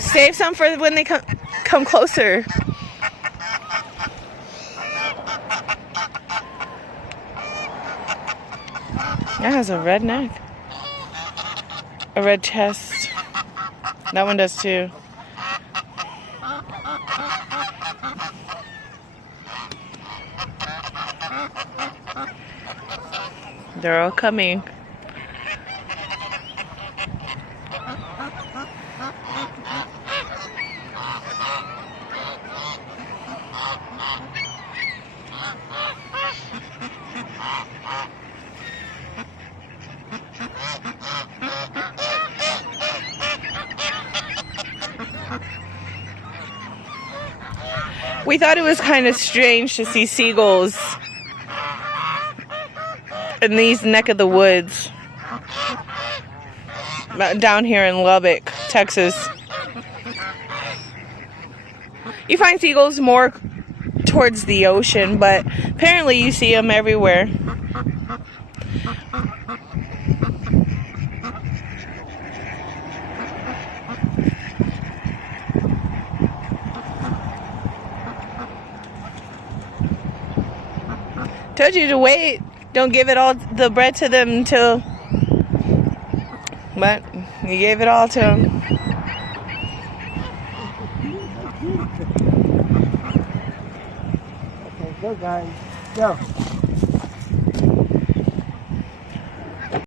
Save some for when they come closer. That has a red neck. A red chest. That one does too. They're all coming. We thought it was kind of strange to see seagulls in these neck of the woods down here in Lubbock, Texas. You find seagulls more towards the ocean, but apparently you see them everywhere. Told you to wait. Don't give it all the bread to them until. But you gave it all to them. Okay, go guys, go.